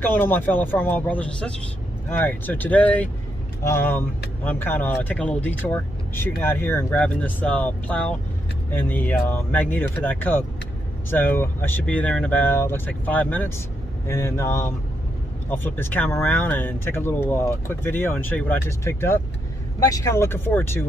What's going on, my fellow farmall brothers and sisters? Alright, so today I'm kind of taking a little detour, shooting out here and grabbing this plow and the magneto for that cub. So I should be there in about, looks like 5 minutes, and I'll flip this camera around and take a little quick video and show you what I just picked up. I'm actually kind of looking forward to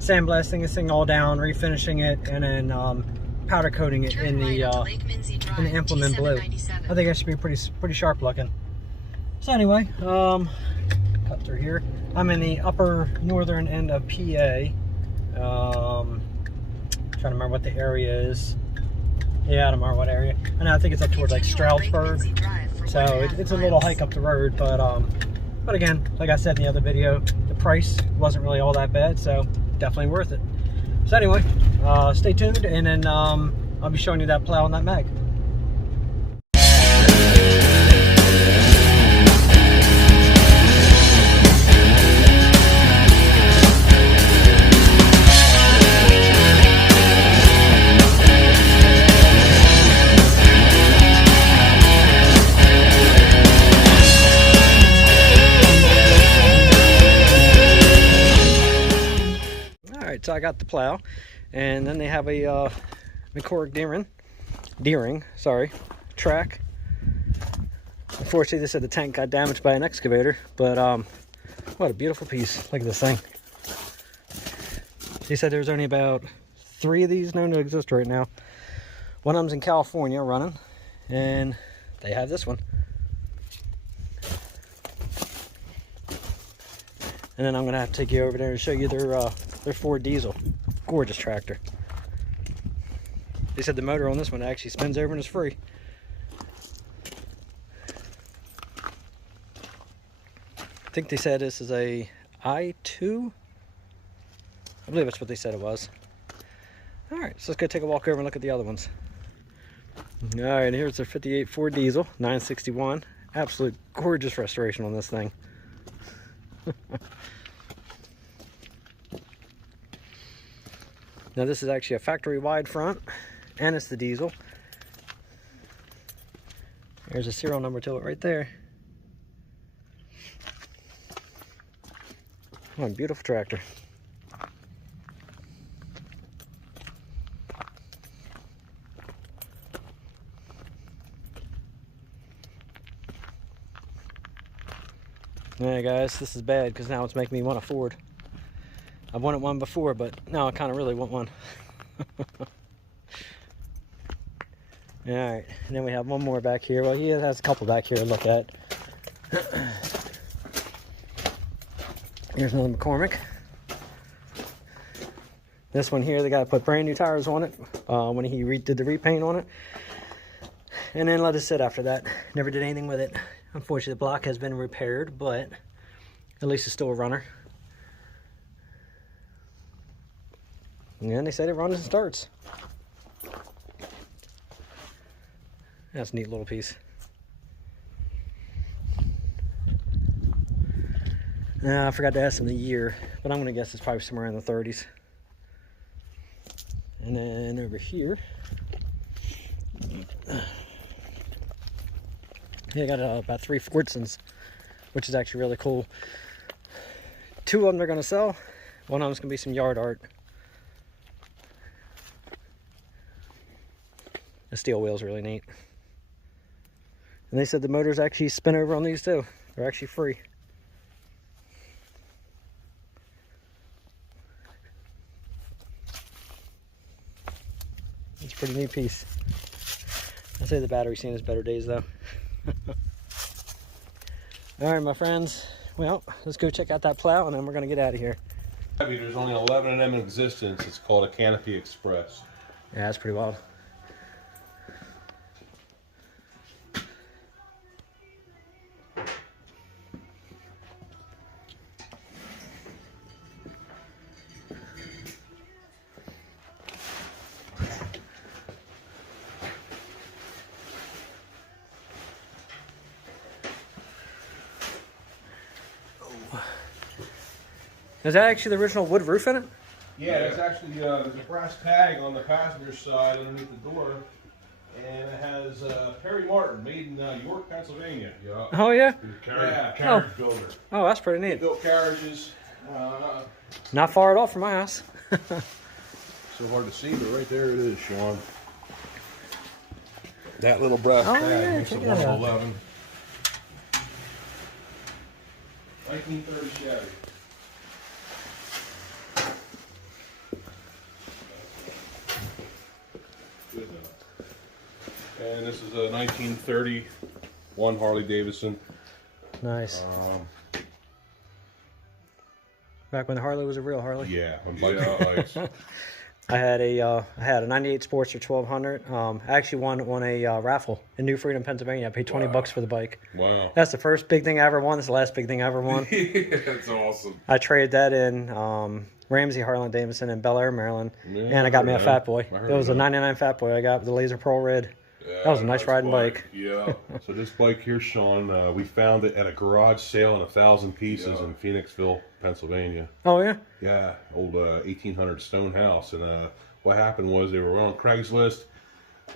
sandblasting this thing all down, refinishing it, and then powder coating it in the implement blue. I think that should be pretty sharp looking. So anyway, cut through here. I'm in the upper northern end of PA. Trying to remember what the area is. Yeah, I don't remember what area. I think it's up towards like Stroudsburg. So it's a little hike up the road, but again, like I said in the other video, the price wasn't really all that bad, so definitely worth it. So anyway, stay tuned, and then I'll be showing you that plow and that mag. So I got the plow, and then they have a McCormick Deering track. Unfortunately, they said the tank got damaged by an excavator, but what a beautiful piece. Look at this thing. They said there's only about 3 of these known to exist right now. One of them's in California running, and they have this one. And then I'm gonna have to take you over there and show you their Ford diesel. Gorgeous tractor. They said the motor on this one actually spins over and is free. I think they said this is a I2. I believe that's what they said it was. Alright, so let's go take a walk over and look at the other ones. Alright, here's their 58 Ford diesel, 961. Absolute gorgeous restoration on this thing. Now this is actually a factory wide front, and it's the diesel. There's a serial number to it right there. What a beautiful tractor. Yeah, guys, this is bad because now it's making me want a Ford. I wanted one before, but now I kind of really want one. Alright, and then we have one more back here. Well, he has a couple back here to look at. Here's another McCormick. This one here, they got to put brand new tires on it when he did the repaint on it. And then let it sit after that. Never did anything with it. Unfortunately, the block has been repaired, but at least it's still a runner. And they said it runs and starts. That's a neat little piece. I forgot to ask them the year, but I'm going to guess it's probably somewhere in the 30s. And then over here, yeah, I got about 3 Fordsons, which is actually really cool. 2 of them they're going to sell. One of them's going to be some yard art. The steel wheel's really neat. And they said the motors actually spin over on these too. They're actually free. It's a pretty neat piece. I'd say the battery's seen its better days though. Alright, my friends. Well, let's go check out that plow and then we're going to get out of here. There's only 11 of them in existence. It's called a Canopy Express. Yeah, that's pretty wild. Is that actually the original wood roof in it? Yeah, it's actually there's a brass tag on the passenger side underneath the door, And it has Perry Martin, made in York, Pennsylvania. Yeah. Oh yeah. Carriage builder. Oh, that's pretty They neat. built carriages. Not far at all from my house. So hard to see, but right there it is, Shawn. That little brass Oh, tag yeah, makes a check that out. 111. 1930 Chevy. Good enough. And this is a 1931 Harley Davidson. Nice. Back when the Harley was a real Harley. Yeah, on bikes. I had a '98 Sportster 1200. I actually won a raffle in New Freedom, Pennsylvania. I paid $20 for the bike. Wow. That's the first big thing I ever won. That's the last big thing I ever won. That's awesome. I traded that in Ramsey, Harlan Davidson in Bel Air, Maryland, Yeah, and I got me a heard Fat that. Boy. I heard It was a that. '99 Fat Boy I got with the laser pearl red. Yeah, That was a nice riding bike. Yeah. So this bike here, Shawn, we found it at a garage sale in 1,000 pieces Yeah. in Phoenixville, Pennsylvania. Oh yeah. Yeah, old 1800 stone house. And what happened was they were on Craigslist.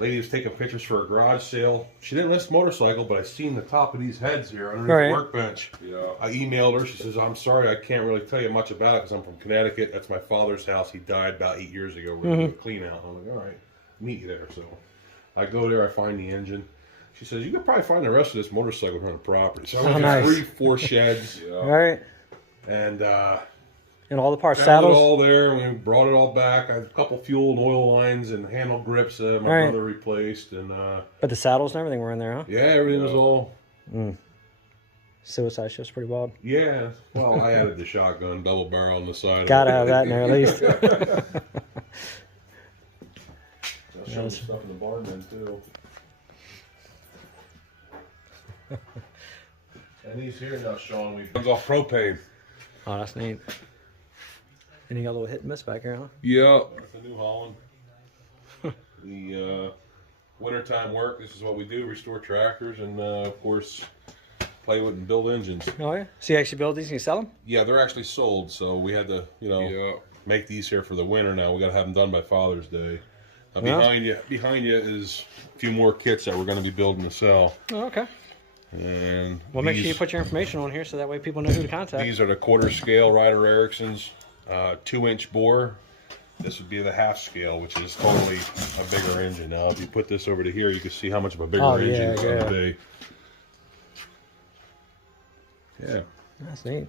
Lady was taking pictures for a garage sale. She didn't list motorcycle, but I seen the top of these heads here underneath Right. the workbench. Yeah. I emailed her. She says, "I'm sorry, I can't really tell you much about it because I'm from Connecticut. That's my father's house. He died about 8 years ago. We're doing a clean out." I'm like, "All right, meet you there." So I go there. I find the engine. She says, "You could probably find the rest of this motorcycle on the property." So I went Oh, to nice. 3-4 sheds All right. and And all the parts, found it saddles. all there, and we brought it all back. I had a couple fuel and oil lines and handle grips my Right. brother replaced, and But the saddles and everything were in there, huh? yeah, everything was all Suicide ship's pretty wild. yeah. Well, I added the shotgun, double barrel on the side. Gotta of have it. that in there at least. I'll show you stuff in the barn then too. And these here now, Shawn, we comes off propane. Oh, that's neat. And you got a little hit and miss back here, huh? Yeah. That's the New Holland. The wintertime work. This is what we do: restore tractors and, of course, play with and build engines. Oh yeah. So you actually build these and you sell them? Yeah, they're actually sold, so we had to, Yeah. make these here for the winter. Now we got to have them done by Father's Day. Yeah. Behind you is a few more kits that we're going to be building to sell. Oh, okay. And Well, make sure you these- put your information on here so that way people know who to contact. These are the quarter scale Ryder Erickson's, 2-inch bore. This would be the half scale, which is totally a bigger engine. Now, if you put this over to here, you can see how much of a bigger Oh, engine yeah, it's going yeah. to be. Yeah. That's neat.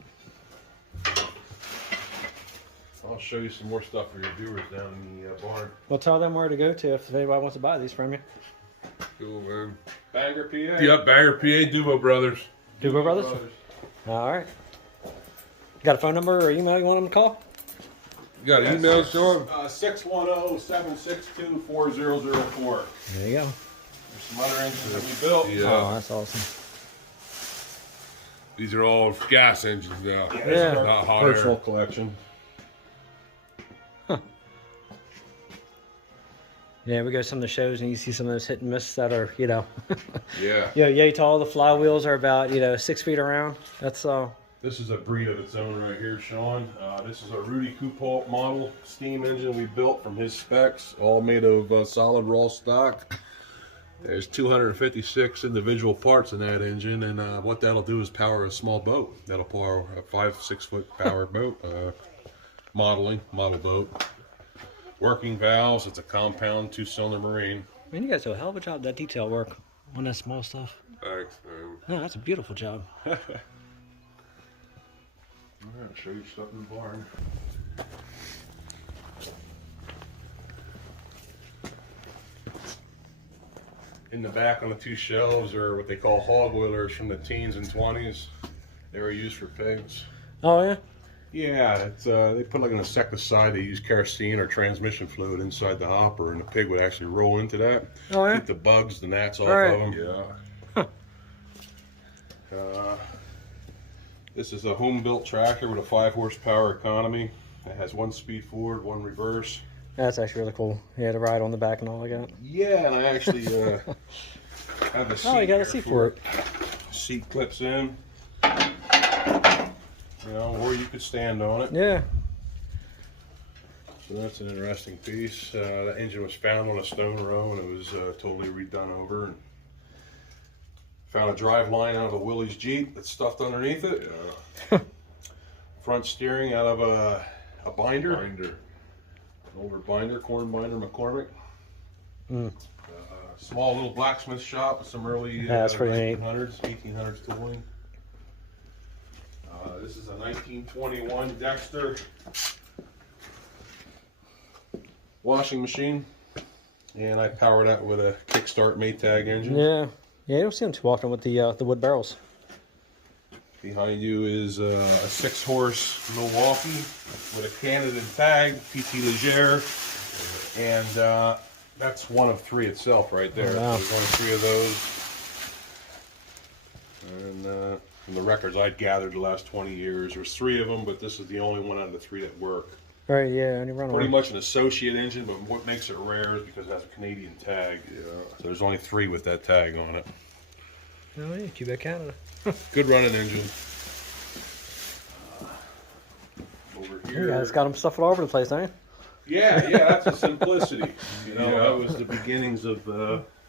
I'll show you some more stuff for your viewers down in the barn. Well, tell them where to go to if anybody wants to buy these from you. Cool, man. Bangor, PA. Yep, Banger PA, Duvo Brothers. Duvo Brothers? All right. Got a phone number or email you want them to call? You got an email, Shawn? 610-762-4004. There you go. There's some other engines that we built. Yeah. Oh, that's awesome. These are all gas engines now. This is Yeah. our Not hot personal air. collection. Yeah, we go to some of the shows and you see some of those hit and miss that are, Yeah. yay tall. The flywheels are about, 6 feet around. That's This is a breed of its own right here, Shawn. This is a Rudy Coupalt model steam engine we built from his specs, all made of solid raw stock. There's 256 individual parts in that engine, and what that'll do is power a small boat. That'll power a 5-6 foot power boat, model boat. Working valves. It's a compound 2-cylinder marine. man, you guys do a hell of a job, that detail work on that small stuff. Thanks, man. No, that's a beautiful job. I'll show you stuff in the barn. In the back on the 2 shelves are what they call hog oilers from the teens and 20s. They were used for pigs. Oh, yeah? Yeah, it's, they put like an insecticide. They use kerosene or transmission fluid inside the hopper, and the pig would actually roll into that. Oh, yeah? Keep the bugs, the gnats off Right. of them. Yeah. This is a home-built tractor with a 5-horsepower economy. It has 1 speed forward, 1 reverse. That's actually really cool. Yeah, the ride on the back and all like that. Yeah, and I actually have a seat. Oh, you got here a seat for it. Seat clips in. Or you could stand on it. Yeah. So that's an interesting piece. That engine was found on a stone row and it was totally redone over. And found a drive line out of a Willys Jeep that's stuffed underneath it. Yeah. Front steering out of a binder. An older binder, corn binder, McCormick. Small little blacksmith shop with some early that's pretty neat. 1800s tooling. This is a 1921 Dexter washing machine, and I powered that with a kickstart Maytag engine. Yeah, you don't see them too often with the wood barrels. Behind you is a 6-horse Milwaukee with a Canada tag, PT Leger, and that's one of 3 itself right there. Oh, wow. There's only 3 of those. And from the records I'd gathered the last 20 years, there's 3 of them, but this is the only one out of the 3 that work. Right, yeah, and you run Pretty much an associate engine, but what makes it rare is because it has a Canadian tag. Yeah. So there's only 3 with that tag on it. Oh yeah, Quebec, Canada. Good running engine. Over here. You guys got them stuff all over the place, don't you? Yeah, that's a simplicity. You know, that was the beginnings of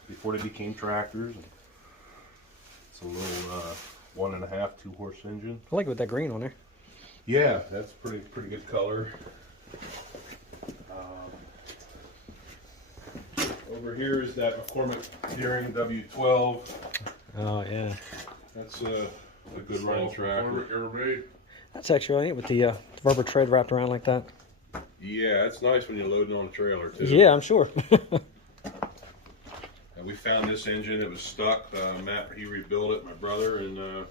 before they became tractors. It's a little 1.5, 2-horse engine. I like it with that green on there. Yeah, that's pretty good color. Over here is that McCormick Deering W12. Oh yeah. That's a good running tractor. Ever made? That's actually really neat with the rubber tread wrapped around like that. Yeah, it's nice when you're loading on a trailer too. Yeah, I'm sure. And we found this engine, it was stuck. Matt, he rebuilt it, my brother, and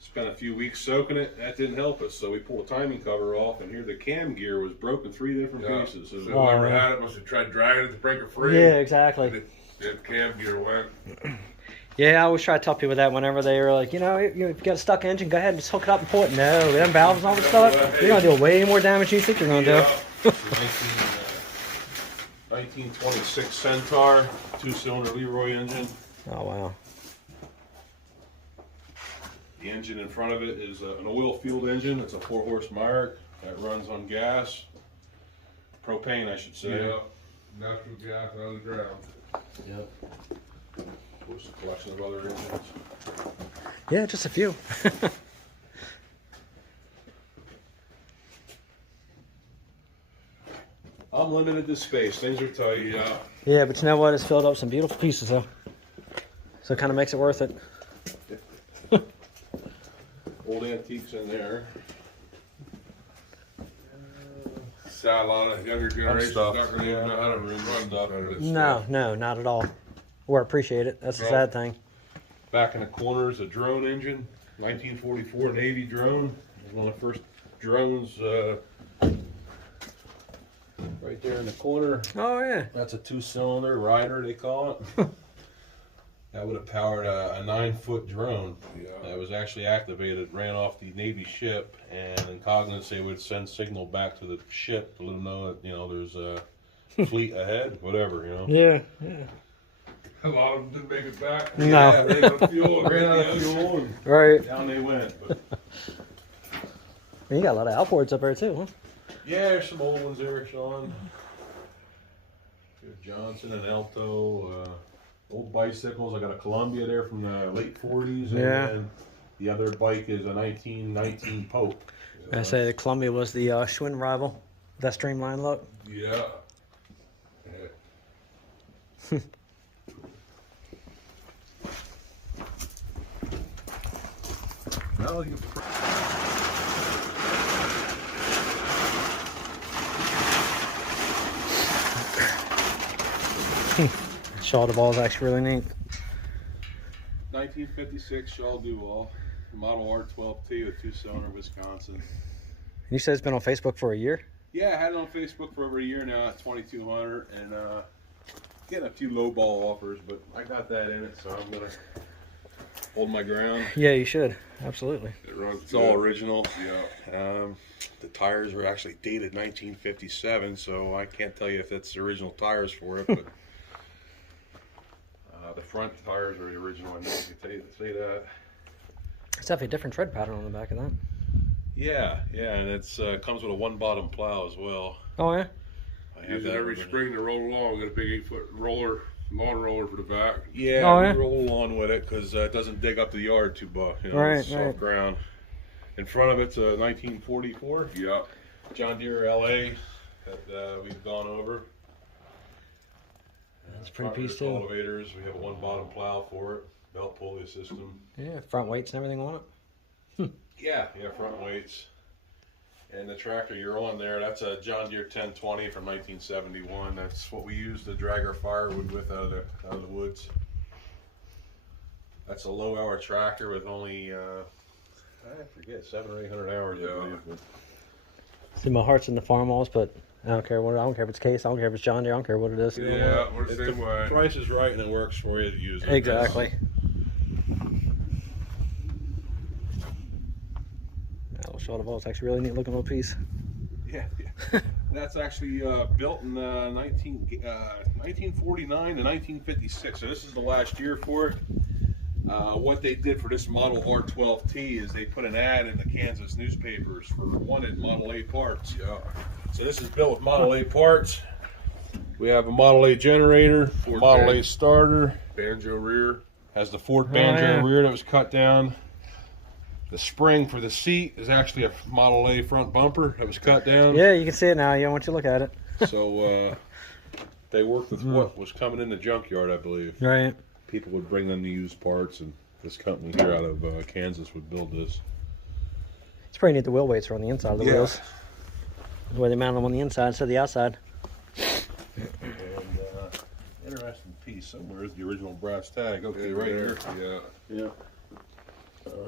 spent a few weeks soaking it. That didn't help us, so we pulled the timing cover off, and here the cam gear was broken 3 different pieces. So whoever had it must have tried dragging it to break it free. Yeah, exactly. The cam gear went. Yeah, I always try to tell people that whenever they were like, if you got a stuck engine, go ahead and just hook it up and pull it. No, them valves and all the stuff, you're going to do way more damage than you think you're going to do. 1926 Centaur, 2-cylinder Leroy engine. Oh, wow. The engine in front of it is an oil-fueled engine. It's a 4-horse Myrick that runs on gas. Propane, I should say. Yeah. Natural gas out of the ground. Yep. Just a collection of other engines. Yeah, just a few. I'm limited to space. Things are tight. Yeah. Yeah, but you know what? It's filled up some beautiful pieces, though. So it kind of makes it worth it. Old antiques in there. Sad, a lot of younger generations stuff. don't really know how to run stuff. No, not at all. Or appreciate it. That's the sad thing. Back in the corner is a drone engine. 1944 Navy drone. It was one of the first drones right there in the corner. Oh, yeah. That's a 2-cylinder rider, they call it. That would have powered a 9-foot drone. Yeah. That was actually activated, ran off the Navy ship, and in Cognizant they would send signal back to the ship to let them know that, there's a fleet ahead, whatever, Yeah. A lot of them didn't make it back. No. Yeah, Ran out of fuel. ran out of fuel and Right. down they went. But You got a lot of outboards up there, too, huh? yeah, there's some old ones there, Shawn. Johnson and Alto. Old bicycles. I got a Columbia there from the late 40s. Yeah. And the other bike is a 1919 Pope. I say the Columbia was the Schwinn rival. That streamlined look. Yeah. Well, Shaw Duvalls actually really neat. 1956 Shaw Duval, model R12T with 2-cylinder Wisconsin. You said it's been on Facebook for a year? Yeah, I had it on Facebook for over a year now at 2,200, and getting a few lowball offers, but I got that in it, so I'm gonna hold my ground. Yeah, you should. Absolutely. It runs It's all original. Yeah. The tires are actually dated 1957, so I can't tell you if that's the original tires for it, but the front tires are the original. I know I can say that. It's definitely a different tread pattern on the back of that. Yeah, and it's comes with a one bottom plow as well. Oh yeah. I have Use it that every over there. spring to roll along. Got a big 8-foot roller, lawn roller for the back. Yeah, Oh, yeah? we roll on with it because it doesn't dig up the yard too much. You know, Right, it's soft right. ground. In front of it's a 1944 Yeah. John Deere LA that we've gone over. That's a pretty Front piece rear too. cultivators. We have a one bottom plow for it. Belt pulley system. Yeah, front weights and everything on it. Yeah, front weights. And the tractor you're on there, that's a John Deere 1020 from 1971. That's what we use to drag our firewood with out of the woods. That's a low hour tractor with only, I forget, 700 or 800 hours, I believe. But See, my heart's in the farmhouse, but I don't care what. I don't care if it's Case. I don't care if it's John Deere. I don't care what it is. Yeah, we're the if same way. price is right and it works for you to use it. Exactly. That little Duvalls, actually really neat looking little piece. Yeah. That's actually built in 1949 to 1956. So this is the last year for it. What they did for this model R12T is they put an ad in the Kansas newspapers for wanted Model A parts. Yeah. So this is built with Model A parts. We have a Model A generator, Ford Model banjo. A starter, Banjo rear. has the Ford banjo yeah. rear that was cut down. The spring for the seat is actually a Model A front bumper that was cut down. Yeah, you can see it now. Yeah, once you look at it. So they worked with what was coming in the junkyard, I believe. Right. People would bring them to use parts, and this company here out of Kansas would build this. It's pretty neat. The wheel weights are on the inside of the wheels. The way they mount them on the inside instead of the outside. And interesting piece somewhere is the original brass tag. Okay, right there. here. Yeah. Yeah.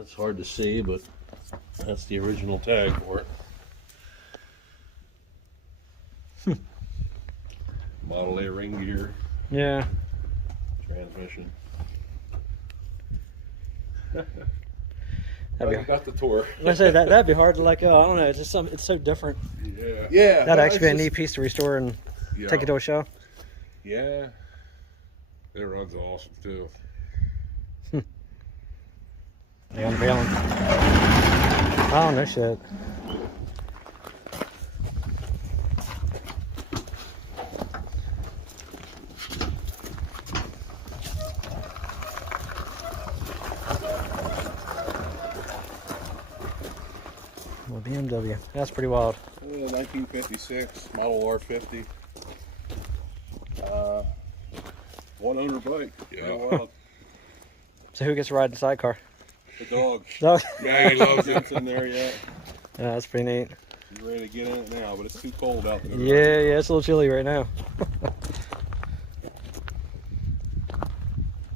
It's hard to see, but that's the original tag for it. Model A ring gear, Yeah. transmission. That'd be, Got the tour. I say that'd be hard to I don't know. It's just it's so different. Yeah. Yeah. That'd actually be a neat piece to restore and Yeah. take it to a show. Yeah. It runs awesome too. The unveiling. Oh no shit. Well, BMW. That's pretty wild. 1956 Model R50. One owner bike. Yeah. Wild. So who gets to ride the sidecar? The dog. No. Yeah, he loves it. It's in there yet. Yeah, that's pretty neat. He's ready to get in it now, but it's too cold out there. Yeah, it's a little chilly right now.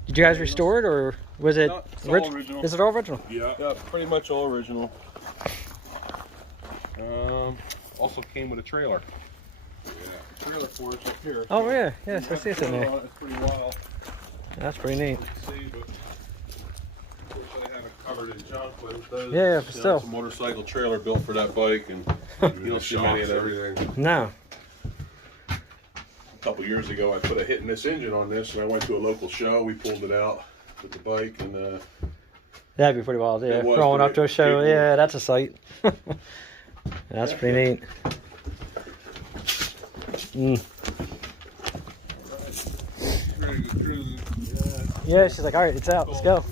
Did you guys restore it, or was it? No, it's all original. Is it all original? Yeah. Yeah, pretty much all original. Also came with a trailer. Trailer for us up here. Oh yeah, yes, I see it in there. It's pretty wild That's pretty neat. to see, but unfortunately I have it covered in junk. But it does, Yeah, but you know, still. it's a motorcycle trailer built for that bike, and you don't see many of those. everything. No. A couple years ago, I put a hit and miss engine on this, and I went to a local show. We pulled it out with the bike, and That'd be pretty wild, yeah. It was Rolling up pretty- to a show, pretty cool. yeah, that's a sight. That's pretty neat. Mm. Ready to cruise. Yeah, she's like, all right, it's out, let's go.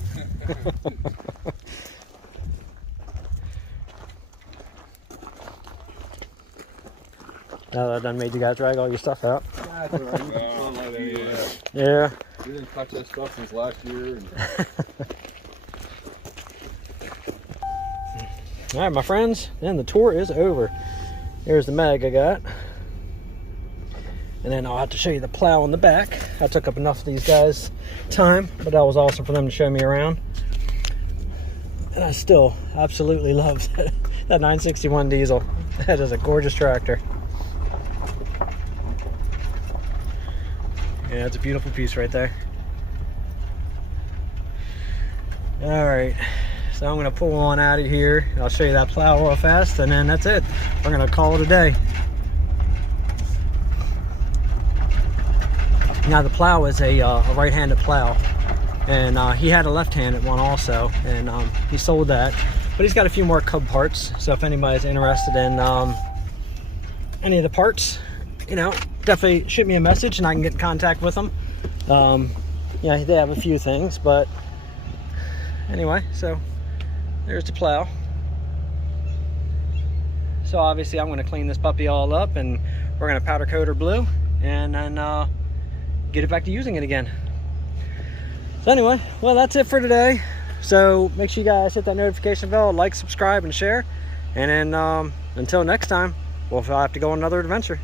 Now that I done made you guys drag all your stuff out. that's all right. We can let any of that. Yeah. We didn't touch that stuff since last year. And All right, my friends, and the tour is over. Here's the mag I got. And then I'll have to show you the plow on the back. I took up enough of these guys' time, but that was awesome for them to show me around. And I still absolutely love that 961 diesel. That is a gorgeous tractor. Yeah, it's a beautiful piece right there. All right, so I'm gonna pull on out of here. I'll show you that plow real fast, and then that's it. We're gonna call it a day. Now the plow is a right-handed plow, and he had a left-handed one also, and he sold that. But he's got a few more Cub parts, so if anybody's interested in any of the parts, you know, definitely shoot me a message and I can get in contact with them. Yeah, they have a few things, but anyway, so there's the plow. So obviously I'm going to clean this puppy all up, and we're going to powder coat her blue, and then get it back to using it again. So anyway, well, that's it for today. So make sure you guys hit that notification bell, like, subscribe, and share. And then until next time, we'll have to go on another adventure.